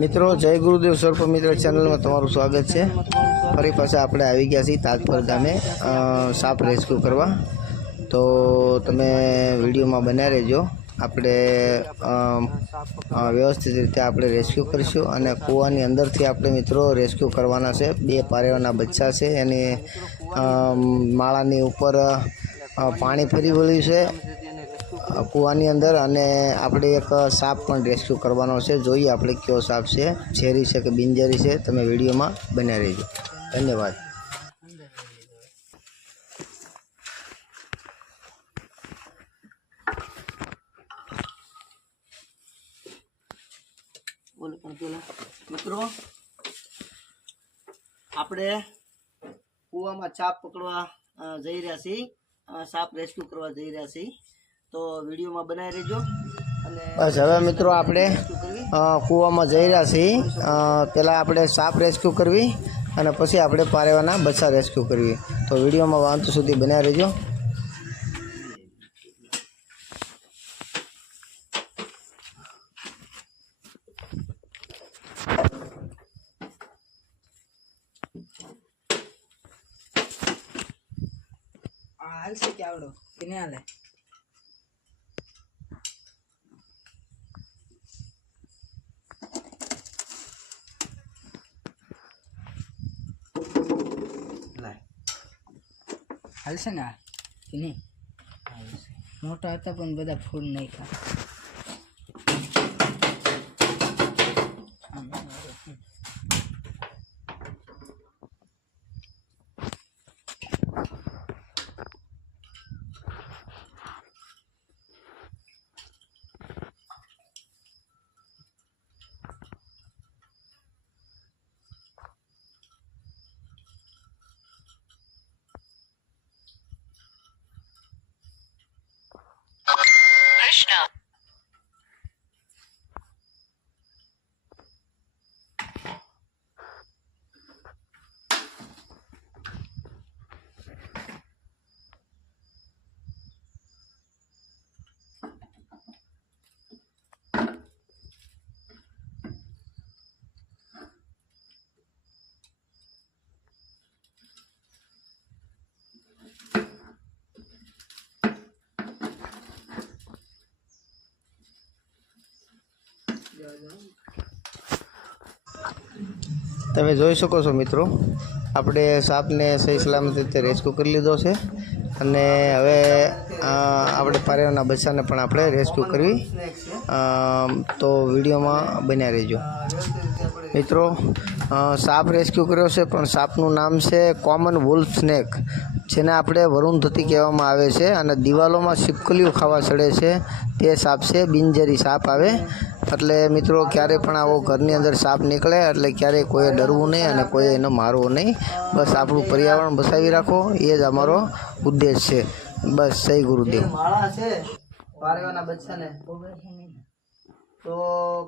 મિત્રો જય ગુરુદેव સ્વરૂપ મિત્ર ચેનલમાં તમારું સ્વાગત છે। ફરી પાછા આપણે આવી ગયા છીએ તાજપર ગામે સાપ રેસ્ક્યુ કરવા। તો તમે વિડીયોમાં બન્યા રહેજો। આપણે વ્યવસ્થિત રીતે આપણે રેસ્ક્યુ કરીશું અને કૂવાની અંદરથી આપણે મિત્રો રેસ્ક્યુ કરવાના છે। બે પારેવાના બચ્ચા છે, એની માળાની ઉપર પાણી ફરી વળ્યું છે કૂવાની અંદર, અને આપણે એક સાપ પણ રેસ્ક્યુ કરવાનો છે। જોઈએ આપણે કયો સાપ છે, ઝેરી છે કે બિનઝેરી છે, તમે વિડીયોમાં બન્યા રહેજો। ધન્યવાદ। મિત્રો આપણે કૂવામાં સાપ પકડવા જઈ રહ્યા છીએ, સાપ રેસ્ક્યુ કરવા જઈ રહ્યા છીએ, તો વિડીયોમાં બનાવી રહેજો। બસ હવે મિત્રો આપણે કૂવામાં જઈ રહ્યા છીએ। પહેલાં આપણે સાપ રેસ્ક્યુ કરવી અને પછી આપણે પારેવાના બચ્ચા રેસ્ક્યુ કરવી, તો વિડીયોમાં અંત સુધી બન્યા રહેજો। हाल से क्या आवड़ो किने हाले हाल से ना किने मोटा था पण बधा फूल नहीं खा તમે જોઈ શકો છો મિત્રો, આપણે સાપને સહી સલામત રીતે રેસ્ક્યુ કરી લીધો છે, અને હવે આપણે પારેવાના બચ્ચાને પણ આપણે રેસ્ક્યુ કરવી, તો વિડીયોમાં બન્યા રહેજો મિત્રો। સાપ રેસ્ક્યુ કર્યો છે, પણ સાપનું નામ છે કોમન વુલ્ફ સ્નેક, જેને આપણે વરુણધતી કહેવામાં આવે છે, અને દિવાલોમાં છીપકલીઓ ખાવા ચડે છે તે સાપ છે, બિનઝેરી સાપ આવે। એટલે મિત્રો ક્યારે પણ આવો ઘરની અંદર સાપ નીકળે એટલે ક્યારેય કોઈએ ડરવું નહીં અને કોઈએ એને મારવો નહીં। બસ આપણું પર્યાવરણ બચાવી રાખો, એ જ અમારો ઉદ્દેશ છે। બસ જય ગુરુદેવ। માળા છે પારેવાના બચ્ચાને, તો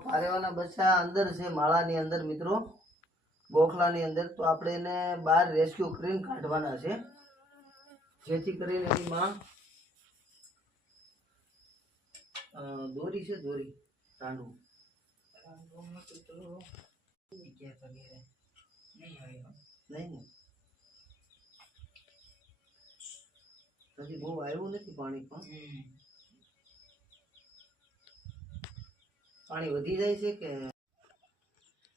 પારેવાના બચ્ચા અંદર છે માળાની અંદર મિત્રો, ગોખલાની અંદર, તો આપણે એને બહાર રેસ્ક્યુ કરીને કાઢવાના છે, જેથી કરીને એની માં દોરી છે, દોરી टांडू नहीं हजी बहु आयु नहीं पानी पण पानी वधी जाय छे के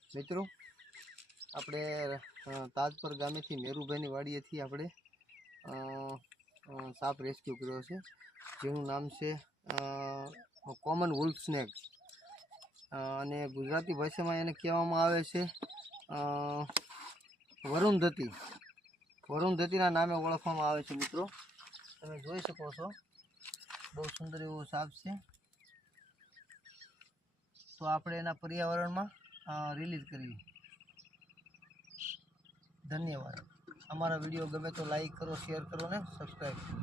मित्रों આપણે તાજપર ગામેથી મેરુભાઈની વાડીએથી આપણે સાપ રેસ્ક્યુ કર્યો છે, જેનું નામ છે કોમન વુલ્ફ સ્નેક, અને ગુજરાતી ભાષામાં એને કહેવામાં આવે છે વરુણધતી, વરુણધતીના નામે ઓળખવામાં આવે છે મિત્રો। તમે જોઈ શકો છો બહુ સુંદર એવો સાપ છે, તો આપણે એના પર્યાવરણમાં રિલીઝ કરવી। ધન્યવાદ। અમારા વિડીયો ગમે તો લાઈક કરો, શેર કરો ને સબસ્ક્રાઈબ કરો।